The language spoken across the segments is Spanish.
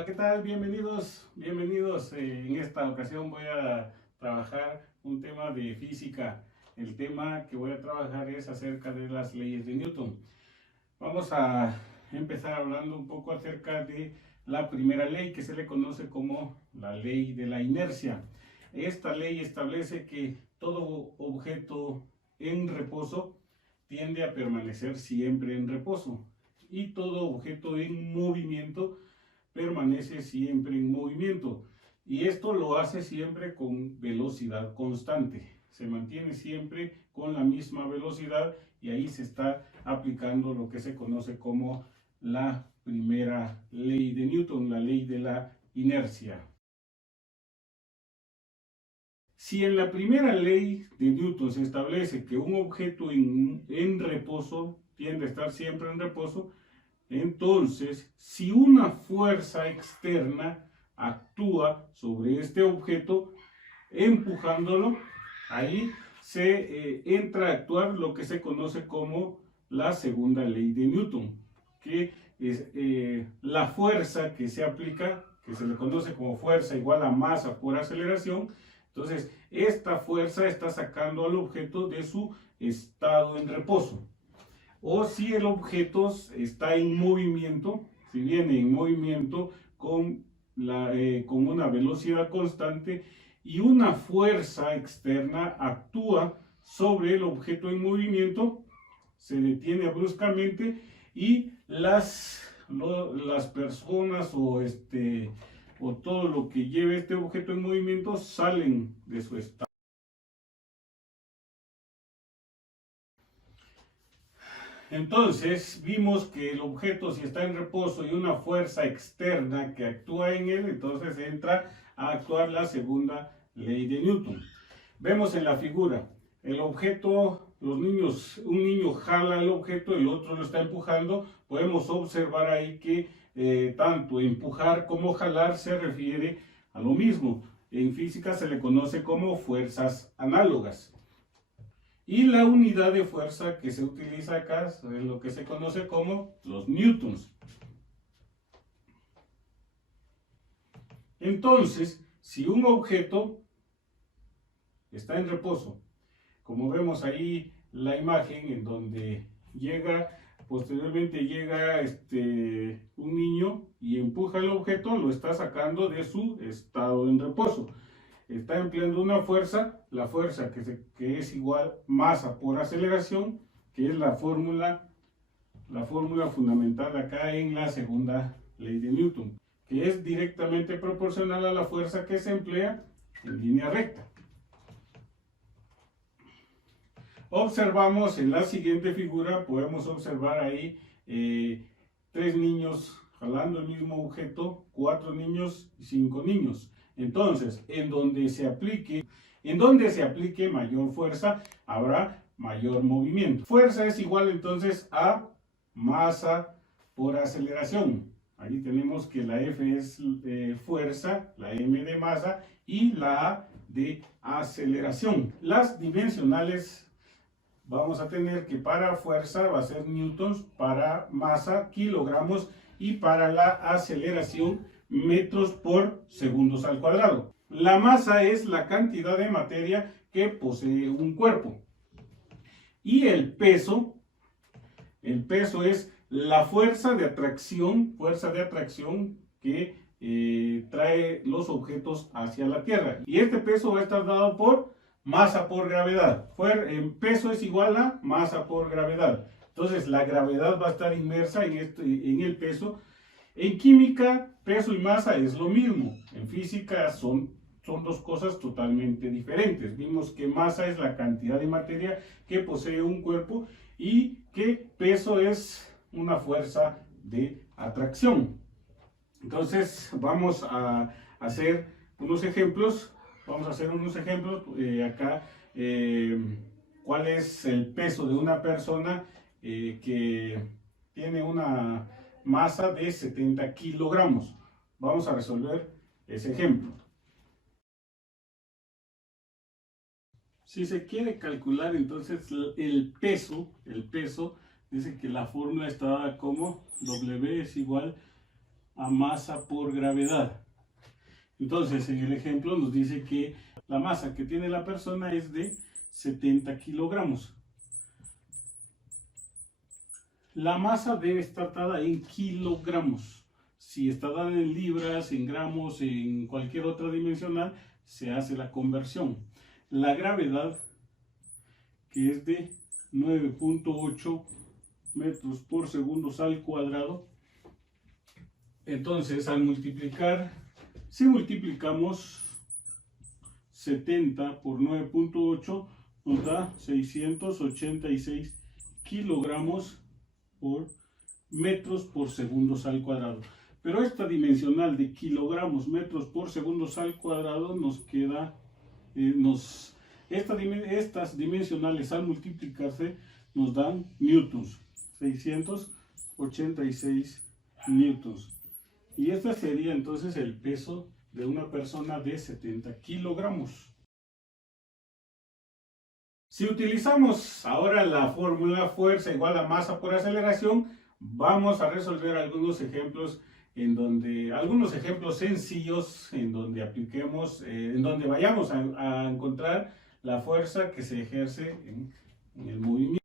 Hola, ¿qué tal? Bienvenidos, bienvenidos. En esta ocasión voy a trabajar un tema de física. El tema que voy a trabajar es acerca de las leyes de Newton. Vamos a empezar hablando un poco acerca de la primera ley que se le conoce como la ley de la inercia. Esta ley establece que todo objeto en reposo tiende a permanecer siempre en reposo y todo objeto en movimiento permanece siempre en movimiento, y esto lo hace siempre con velocidad constante, se mantiene siempre con la misma velocidad, y ahí se está aplicando lo que se conoce como la primera ley de Newton, la ley de la inercia. Si en la primera ley de Newton se establece que un objeto en reposo tiende a estar siempre en reposo, entonces, si una fuerza externa actúa sobre este objeto, empujándolo, ahí se entra a actuar lo que se conoce como la segunda ley de Newton, que es la fuerza que se aplica, que se le conoce como fuerza igual a masa por aceleración. Entonces, esta fuerza está sacando al objeto de su estado en reposo. O si el objeto está en movimiento, si viene en movimiento con una velocidad constante y una fuerza externa actúa sobre el objeto en movimiento, se detiene bruscamente y las personas o todo lo que lleve este objeto en movimiento salen de su estado. Entonces vimos que el objeto, si está en reposo y una fuerza externa que actúa en él, entonces entra a actuar la segunda ley de Newton. Vemos en la figura, el objeto, un niño jala el objeto, el otro lo está empujando. Podemos observar ahí que tanto empujar como jalar se refiere a lo mismo. En física se le conoce como fuerzas análogas. Y la unidad de fuerza que se utiliza acá es lo que se conoce como los newtons. Entonces, si un objeto está en reposo, como vemos ahí la imagen en donde posteriormente llega un niño y empuja el objeto, lo está sacando de su estado en reposo. Está empleando una fuerza, la fuerza que es igual masa por aceleración, que es la fórmula fundamental acá en la segunda ley de Newton, que es directamente proporcional a la fuerza que se emplea en línea recta. Observamos en la siguiente figura, podemos observar ahí tres niños jalando el mismo objeto, 4 niños y 5 niños. Entonces, en donde se aplique mayor fuerza, habrá mayor movimiento. Fuerza es igual entonces a masa por aceleración. Ahí tenemos que la F es fuerza, la M de masa y la A de aceleración. Las dimensionales vamos a tener que para fuerza va a ser newtons, para masa kilogramos y para la aceleración metros por segundos al cuadrado. La masa es la cantidad de materia que posee un cuerpo. Y el peso es la fuerza de atracción que trae los objetos hacia la Tierra. Y este peso va a estar dado por masa por gravedad. Peso es igual a masa por gravedad. Entonces la gravedad va a estar inmersa en el peso. En química, peso y masa es lo mismo. En física son dos cosas totalmente diferentes. Vimos que masa es la cantidad de materia que posee un cuerpo y que peso es una fuerza de atracción. Entonces vamos a hacer unos ejemplos. Acá. ¿Cuál es el peso de una persona que tiene una masa de 70 kilogramos? Vamos a resolver ese ejemplo. Si se quiere calcular entonces el peso, dice que la fórmula está como W es igual a masa por gravedad. Entonces, en el ejemplo nos dice que la masa que tiene la persona es de 70 kilogramos. La masa debe estar dada en kilogramos. Si está dada en libras, en gramos, en cualquier otra dimensional, se hace la conversión. La gravedad, que es de 9.8 metros por segundo al cuadrado. Entonces, al multiplicar, si multiplicamos 70 por 9.8, nos da 686 kilogramos por metros por segundos al cuadrado. Pero esta dimensional de kilogramos metros por segundos al cuadrado nos queda, estas dimensionales al multiplicarse nos dan newtons, 686 newtons. Y este sería entonces el peso de una persona de 70 kilogramos. Si utilizamos ahora la fórmula fuerza igual a masa por aceleración, vamos a resolver algunos ejemplos algunos ejemplos sencillos en donde apliquemos, en donde vayamos a encontrar la fuerza que se ejerce en el movimiento.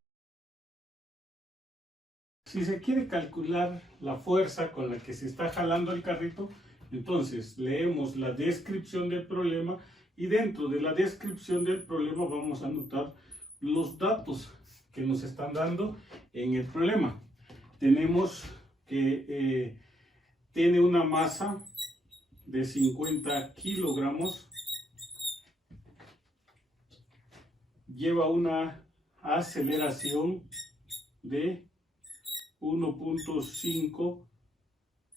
Si se quiere calcular la fuerza con la que se está jalando el carrito, entonces leemos la descripción del problema y dentro de la descripción del problema vamos a anotar los datos que nos están dando en el problema. Tenemos que tiene una masa de 50 kilogramos, lleva una aceleración de 1.5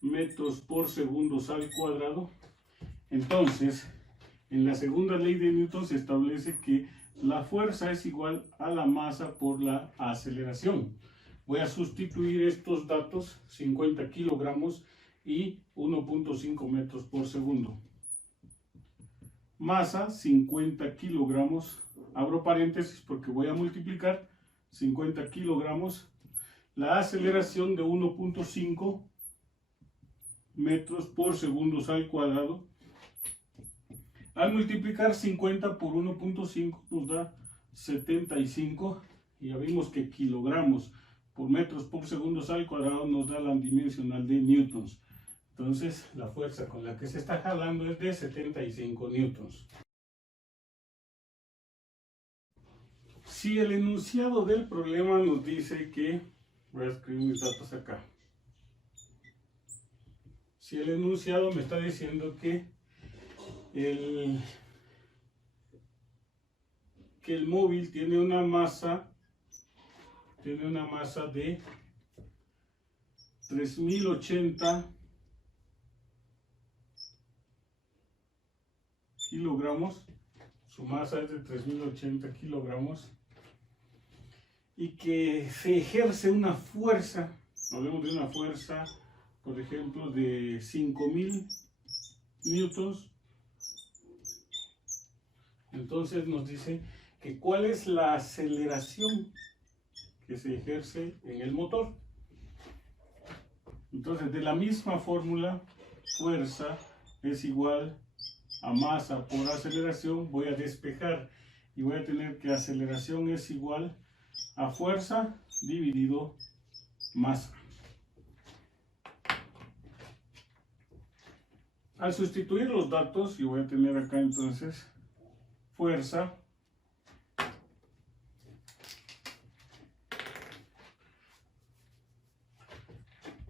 metros por segundo al cuadrado. Entonces, en la segunda ley de Newton se establece que la fuerza es igual a la masa por la aceleración. Voy a sustituir estos datos, 50 kilogramos y 1.5 metros por segundo. Masa, 50 kilogramos, abro paréntesis porque voy a multiplicar 50 kilogramos. La aceleración de 1.5 metros por segundo al cuadrado. Al multiplicar 50 por 1.5 nos da 75. Y ya vimos que kilogramos por metros por segundo al cuadrado nos da la dimensional de newtons. Entonces la fuerza con la que se está jalando es de 75 newtons. Si el enunciado del problema nos dice que, voy a escribir mis datos acá. Si el enunciado me está diciendo que el móvil tiene una masa de 3080 kilogramos, su masa es de 3080 kilogramos, y que se ejerce una fuerza, hablemos de una fuerza, por ejemplo, de 5000 newtons. Entonces nos dice que cuál es la aceleración que se ejerce en el motor. Entonces, de la misma fórmula, fuerza es igual a masa por aceleración, voy a despejar y voy a tener que aceleración es igual a fuerza dividido masa. Al sustituir los datos, yo voy a tener acá entonces fuerza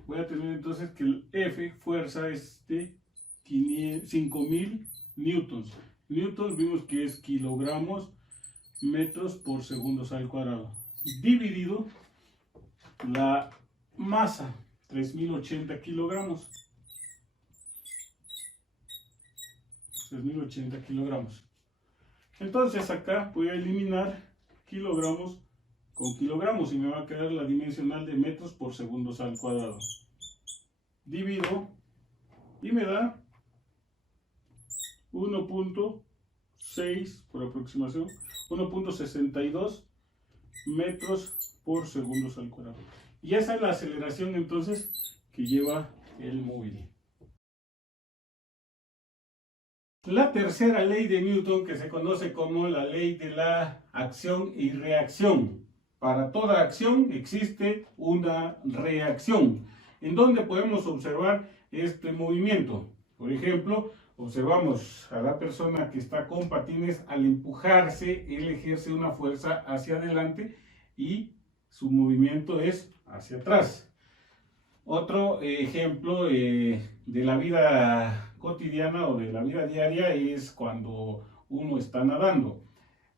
voy a tener entonces que el F, fuerza, es de 5000 newtons. Newtons vimos que es kilogramos metros por segundos al cuadrado. Dividido la masa, 3080 kilogramos. 3080 kilogramos. Entonces acá voy a eliminar kilogramos con kilogramos y me va a quedar la dimensional de metros por segundos al cuadrado. Divido y me da 1.6 por aproximación, 1.62 metros por segundos al cuadrado. Y esa es la aceleración entonces que lleva el móvil. La tercera ley de Newton, que se conoce como la ley de la acción y reacción. Para toda acción existe una reacción, en donde podemos observar este movimiento. Por ejemplo, observamos a la persona que está con patines, al empujarse, él ejerce una fuerza hacia adelante y su movimiento es hacia atrás. Otro ejemplo de la vida cotidiana o de la vida diaria es cuando uno está nadando.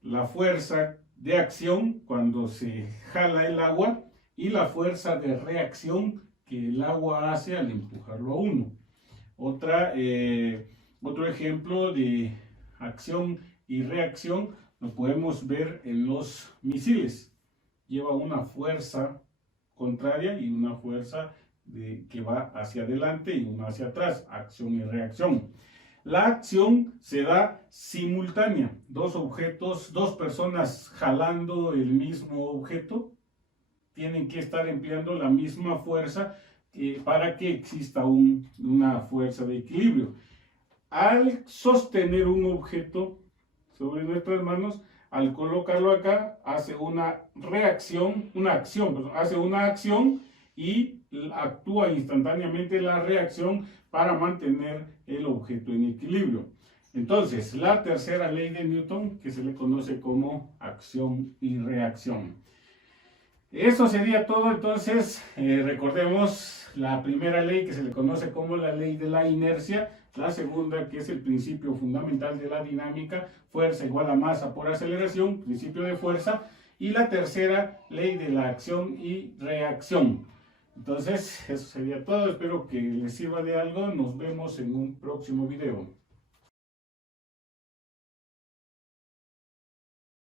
La fuerza de acción cuando se jala el agua y la fuerza de reacción que el agua hace al empujarlo a uno. Otro ejemplo de acción y reacción lo podemos ver en los misiles. Lleva una fuerza contraria y una fuerza que va hacia adelante y una hacia atrás, acción y reacción. La acción se da simultánea, dos objetos, dos personas jalando el mismo objeto, tienen que estar empleando la misma fuerza para que exista una fuerza de equilibrio. Al sostener un objeto sobre nuestras manos, al colocarlo acá, hace una acción y actúa instantáneamente la reacción para mantener el objeto en equilibrio. Entonces, la tercera ley de Newton, que se le conoce como acción y reacción. Eso sería todo. Entonces, recordemos la primera ley, que se le conoce como la ley de la inercia. La segunda, que es el principio fundamental de la dinámica, fuerza igual a masa por aceleración, principio de fuerza. Y la tercera, ley de la acción y reacción. Entonces, eso sería todo. Espero que les sirva de algo. Nos vemos en un próximo video.